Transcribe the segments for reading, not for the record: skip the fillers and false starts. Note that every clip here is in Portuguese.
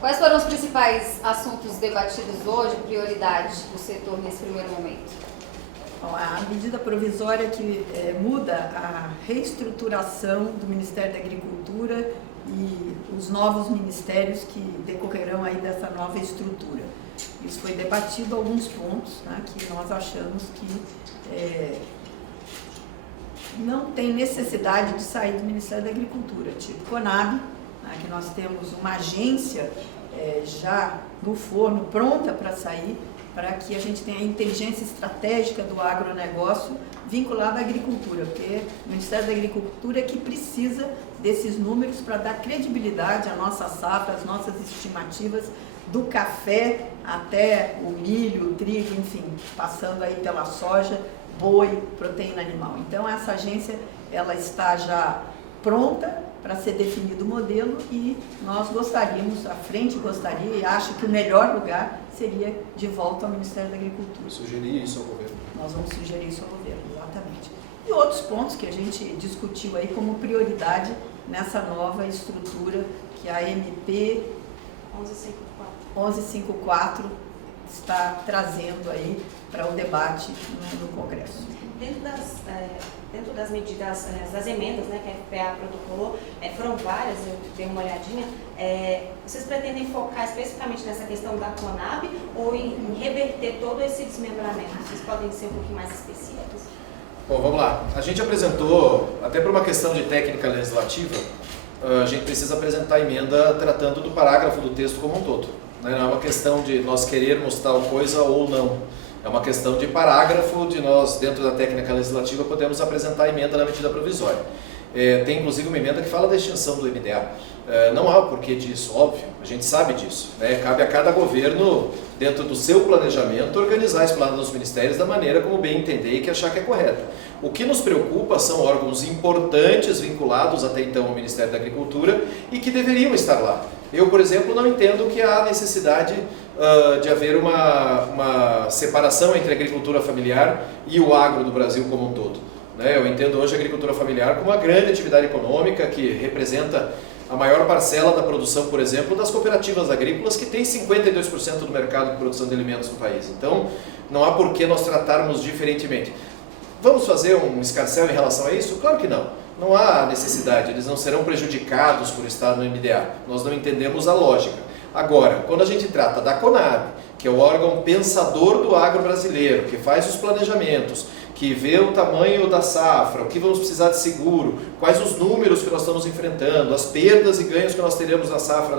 Quais foram os principais assuntos debatidos hoje, prioridade do setor nesse primeiro momento? Bom, a medida provisória que muda a reestruturação do Ministério da Agricultura e os novos ministérios que decorrerão aí dessa nova estrutura. Isso foi debatido alguns pontos, né, que nós achamos que não tem necessidade de sair do Ministério da Agricultura, tipo Conab, né, que nós temos uma agência já no forno, pronta para sair, para que a gente tenha a inteligência estratégica do agronegócio vinculada à agricultura, porque o Ministério da Agricultura é que precisa desses números para dar credibilidade à nossa safra, às nossas estimativas, do café até o milho, o trigo, enfim, passando aí pela soja, boi, proteína animal. Então essa agência, ela está já pronta para ser definido o modelo e nós gostaríamos, a frente gostaria e acha que o melhor lugar seria de volta ao Ministério da Agricultura. Sugerir isso ao governo. Nós vamos sugerir isso ao governo, exatamente. E outros pontos que a gente discutiu aí como prioridade nessa nova estrutura que a MP 1154 está trazendo aí para o debate no Congresso. Dentro das medidas, das emendas, né, que a FPA protocolou, foram várias, eu dei uma olhadinha. Vocês pretendem focar especificamente nessa questão da Conab ou em reverter todo esse desmembramento? Vocês podem ser um pouquinho mais específicos? Bom, vamos lá. A gente apresentou, até por uma questão de técnica legislativa, a gente precisa apresentar a emenda tratando do parágrafo do texto como um todo. Não é uma questão de nós querermos tal coisa ou não. É uma questão de parágrafo, de nós, dentro da técnica legislativa, podemos apresentar a emenda na medida provisória. Tem inclusive uma emenda que fala da extinção do MDA. Não há o porquê disso, óbvio, a gente sabe disso, né? Cabe a cada governo, dentro do seu planejamento, organizar esse plano dos ministérios da maneira como bem entender e que achar que é correta. O que nos preocupa são órgãos importantes vinculados até então ao Ministério da Agricultura e que deveriam estar lá. Eu, por exemplo, não entendo que há necessidade de haver uma separação entre a agricultura familiar e o agro do Brasil como um todo. Eu entendo hoje a agricultura familiar como uma grande atividade econômica que representa a maior parcela da produção, por exemplo, das cooperativas agrícolas, que tem 52% do mercado de produção de alimentos no país. Então, não há por que nós tratarmos diferentemente. Vamos fazer um escarcéu em relação a isso? Claro que não. Não há necessidade, eles não serão prejudicados por estar no MDA. Nós não entendemos a lógica. Agora, quando a gente trata da Conab, que é o órgão pensador do agro brasileiro, que faz os planejamentos, que vê o tamanho da safra, o que vamos precisar de seguro, quais os números que nós estamos enfrentando, as perdas e ganhos que nós teremos na safra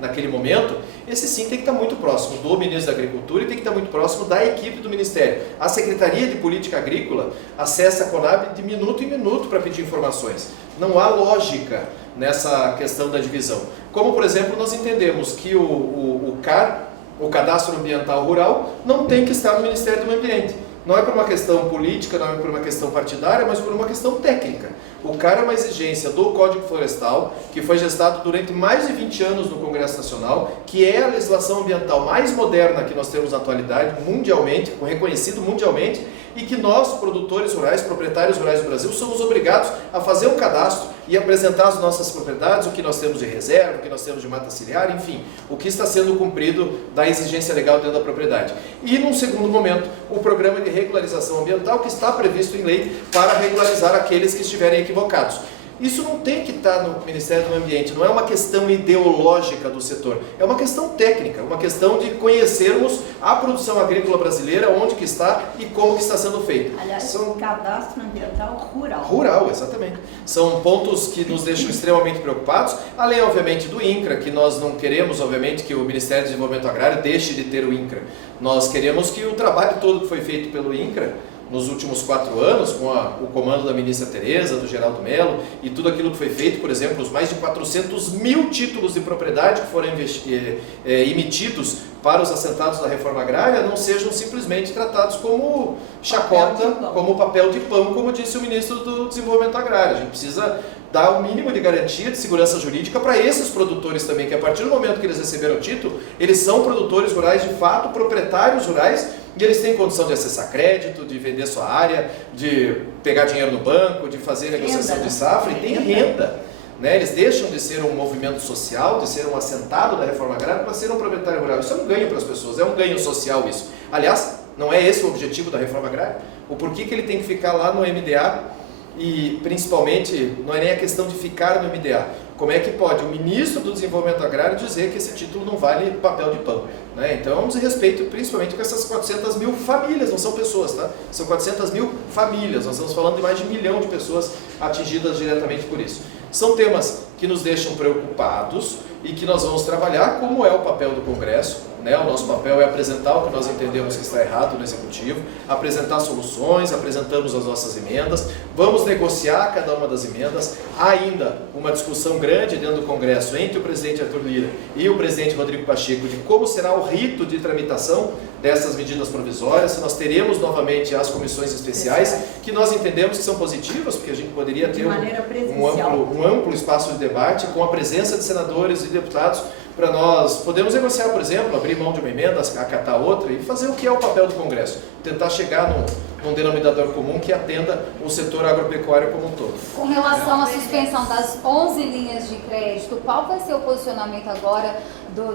naquele momento, esse sim tem que estar muito próximo do Ministro da Agricultura e tem que estar muito próximo da equipe do Ministério. A Secretaria de Política Agrícola acessa a Conab de minuto em minuto para pedir informações. Não há lógica nessa questão da divisão. Como, por exemplo, nós entendemos que o CAR, o Cadastro Ambiental Rural, não tem que estar no Ministério do Meio Ambiente. Não é por uma questão política, não é por uma questão partidária, mas por uma questão técnica. O CAR é uma exigência do Código Florestal, que foi gestado durante mais de 20 anos no Congresso Nacional, que é a legislação ambiental mais moderna que nós temos na atualidade, mundialmente, reconhecido mundialmente, e que nós, produtores rurais, proprietários rurais do Brasil, somos obrigados a fazer um cadastro e apresentar as nossas propriedades, o que nós temos de reserva, o que nós temos de mata ciliar, enfim, o que está sendo cumprido da exigência legal dentro da propriedade. E, num segundo momento, o programa de regularização ambiental, que está previsto em lei para regularizar aqueles que estiverem equivocados. Isso não tem que estar no Ministério do Meio Ambiente, não é uma questão ideológica do setor, é uma questão técnica, uma questão de conhecermos a produção agrícola brasileira, onde que está e como que está sendo feita. Aliás, cadastro ambiental rural. Rural, exatamente. São pontos que nos deixam extremamente preocupados, além, obviamente, do INCRA, que nós não queremos, obviamente, que o Ministério do Desenvolvimento Agrário deixe de ter o INCRA. Nós queremos que o trabalho todo que foi feito pelo INCRA, nos últimos 4 anos, com o comando da ministra Tereza, do Geraldo Mello, e tudo aquilo que foi feito, por exemplo, os mais de 400 mil títulos de propriedade que foram emitidos para os assentados da reforma agrária, não sejam simplesmente tratados como chacota, como papel de pão, como disse o ministro do Desenvolvimento Agrário. A gente precisa dar o mínimo de garantia de segurança jurídica para esses produtores também, que a partir do momento que eles receberam o título, eles são produtores rurais de fato, proprietários rurais, e eles têm condição de acessar crédito, de vender sua área, de pegar dinheiro no banco, de fazer negociação de safra, e tem renda. né? Eles deixam de ser um movimento social, de ser um assentado da reforma agrária para ser um proprietário rural. Isso é um ganho para as pessoas, é um ganho social isso. Aliás, não é esse o objetivo da reforma agrária? O porquê que ele tem que ficar lá no MDA e, principalmente, não é nem a questão de ficar no MDA. Como é que pode o ministro do Desenvolvimento Agrário dizer que esse título não vale papel de pão? Né? Então é um desrespeito principalmente com essas 400 mil famílias, não são pessoas, tá? São 400 mil famílias, nós estamos falando de mais de 1 milhão de pessoas atingidas diretamente por isso. São temas que nos deixam preocupados e que nós vamos trabalhar, como é o papel do Congresso, né? O nosso papel é apresentar o que nós entendemos que está errado no Executivo, apresentar soluções, apresentamos as nossas emendas, vamos negociar cada uma das emendas. Há ainda uma discussão grande dentro do Congresso entre o presidente Arthur Lira e o presidente Rodrigo Pacheco de como será o rito de tramitação dessas medidas provisórias, se nós teremos novamente as comissões especiais, que nós entendemos que são positivas, porque a gente poderia ter um amplo espaço de debate com a presença de senadores e deputados para nós podermos negociar, por exemplo, abrir mão de uma emenda, acatar outra e fazer o que é o papel do Congresso, tentar chegar num denominador comum que atenda o setor agropecuário como um todo. Com relação à suspensão das 11 linhas de crédito, qual vai ser o posicionamento agora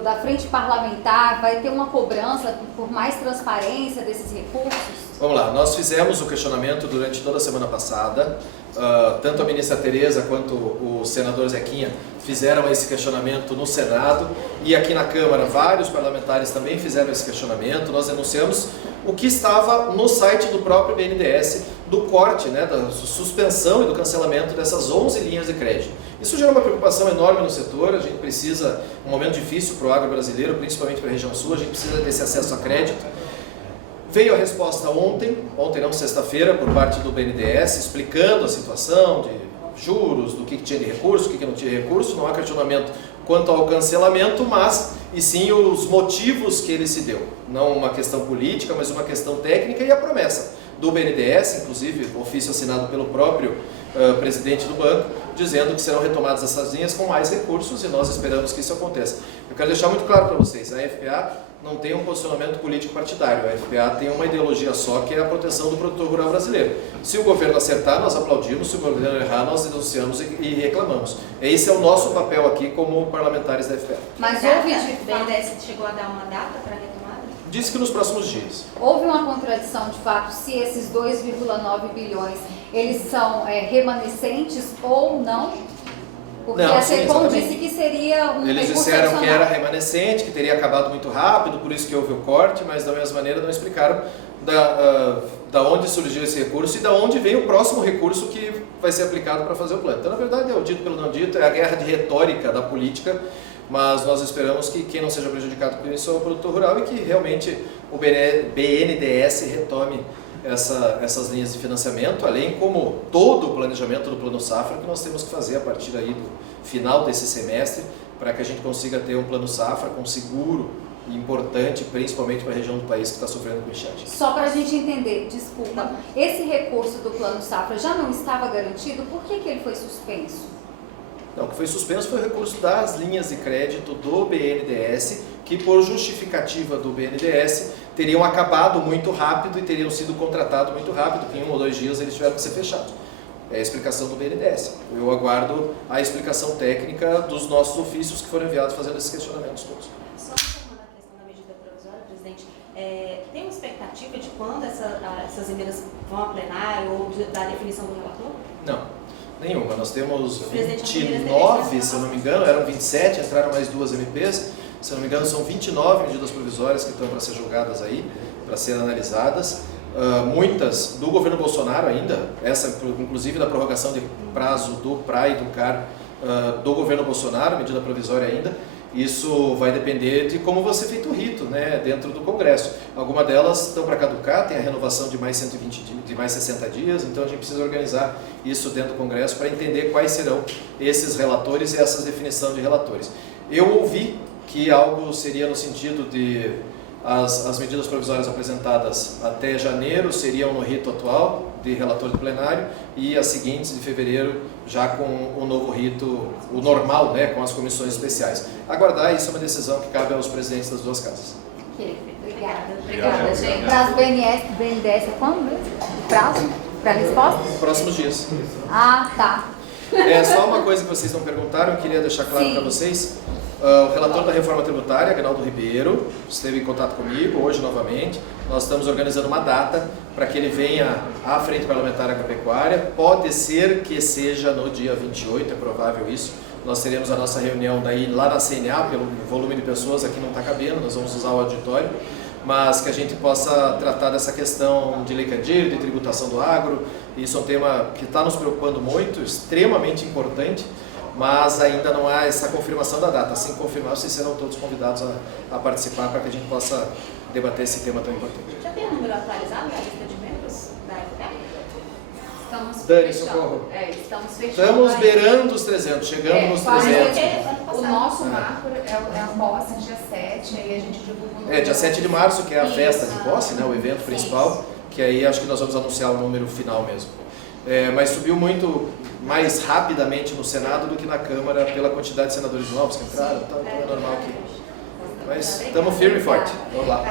da frente parlamentar? Vai ter uma cobrança por mais transparência desses recursos? Vamos lá, nós fizemos o questionamento durante toda a semana passada, tanto a ministra Tereza quanto o senador Zequinha fizeram esse questionamento no Senado e aqui na Câmara vários parlamentares também fizeram esse questionamento. Nós denunciamos o que estava no site do próprio BNDES do corte, né, da suspensão e do cancelamento dessas 11 linhas de crédito. Isso gerou uma preocupação enorme no setor. A gente precisa, um momento difícil para o agro brasileiro, principalmente para a região sul, a gente precisa desse acesso a crédito. Veio a resposta ontem não, sexta-feira, por parte do BNDES, explicando a situação de juros, do que tinha de recurso, o que não tinha de recurso. Não há questionamento quanto ao cancelamento, mas e sim os motivos que ele se deu. Não uma questão política, mas uma questão técnica e a promessa do BNDES, inclusive ofício assinado pelo próprio presidente do banco, dizendo que serão retomadas essas linhas com mais recursos e nós esperamos que isso aconteça. Eu quero deixar muito claro para vocês, a FPA não tem um posicionamento político partidário, a FPA tem uma ideologia só, que é a proteção do produtor rural brasileiro. Se o governo acertar, nós aplaudimos, se o governo errar, nós denunciamos e reclamamos. Esse é o nosso papel aqui como parlamentares da FPA. Mas houve O BNDES chegou a dar uma data para a retomada? Disse que nos próximos dias. Houve uma contradição de fato se esses 2,9 bilhões eles são remanescentes ou não? Porque Não, a sim, SECOM exatamente. disse que seria um Eles recurso disseram que adicional. era remanescente, que teria acabado muito rápido, por isso que houve o corte, mas da mesma maneira não explicaram da onde surgiu esse recurso e da onde vem o próximo recurso que vai ser aplicado para fazer o plano. Então, na verdade, é o dito pelo não dito, é a guerra de retórica da política, mas nós esperamos que quem não seja prejudicado por isso é o produtor rural e que realmente o BNDES retome essas linhas de financiamento, além como todo o planejamento do Plano Safra que nós temos que fazer a partir aí do final desse semestre, para que a gente consiga ter um Plano Safra com seguro e importante, principalmente para a região do país que está sofrendo com enchente. Só para a gente entender, desculpa, esse recurso do Plano Safra já não estava garantido? Por que ele foi suspenso? Não, o que foi suspenso foi o recurso das linhas de crédito do BNDES, que por justificativa do BNDES teriam acabado muito rápido e teriam sido contratados muito rápido, que em 1 ou 2 dias eles tiveram que ser fechados. É a explicação do BNDES. Eu aguardo a explicação técnica dos nossos ofícios que foram enviados fazendo esses questionamentos todos. Só retomando a questão da medida provisória, presidente, tem uma expectativa de quando essas emendas vão a plenário ou da definição do relator? Não. Nenhuma. Nós temos O presidente 29, se eu não me engano, eram 27, entraram mais 2 MPs, se eu não me engano são 29 medidas provisórias que estão para ser julgadas aí, para serem analisadas, muitas do governo Bolsonaro ainda, essa inclusive da prorrogação de prazo do PRA e do CAR do governo Bolsonaro, medida provisória ainda. Isso vai depender de como vai ser feito o rito, né, dentro do Congresso. Algumas delas estão para caducar, tem a renovação de mais 120 dias, de mais 60 dias, então a gente precisa organizar isso dentro do Congresso para entender quais serão esses relatores e essas definições de relatores. Eu ouvi que algo seria no sentido de as medidas provisórias apresentadas até janeiro seriam no rito atual de relator de plenário e as seguintes de fevereiro já com o novo rito, o normal, né, com as comissões especiais. Aguardar, isso é uma decisão que cabe aos presidentes das duas casas. Ok, obrigada, gente. Prazo BNDES é quando mesmo? Prazo para resposta? Próximos dias. Ah, tá. Só uma coisa que vocês não perguntaram, eu queria deixar claro para vocês. O relator da reforma tributária, Agnaldo Ribeiro, esteve em contato comigo hoje novamente. Nós estamos organizando uma data para que ele venha à Frente Parlamentar Agropecuária. Pode ser que seja no dia 28, é provável isso. Nós teremos a nossa reunião daí lá na CNA, pelo volume de pessoas aqui não está cabendo, nós vamos usar o auditório, mas que a gente possa tratar dessa questão de lei Candir, de tributação do agro. Isso é um tema que está nos preocupando muito, extremamente importante, mas ainda não há essa confirmação da data. Assim que confirmar, vocês serão todos convidados a participar para que a gente possa debater esse tema tão importante. Já tem um número atualizado da lista de membros da FPA? Estamos Dani, fechando. socorro. Estamos fechando. Estamos aí. beirando os 300, chegamos nos quase 300. O nosso marco é a posse dia 7, aí a gente divulga o número. Dia 7 de março, que é a Isso. festa de posse, né, o evento principal, que aí acho que nós vamos anunciar o número final mesmo. Mas subiu muito mais rapidamente no Senado do que na Câmara pela quantidade de senadores novos que entraram, então é normal que... Mas estamos firme e forte, vamos lá.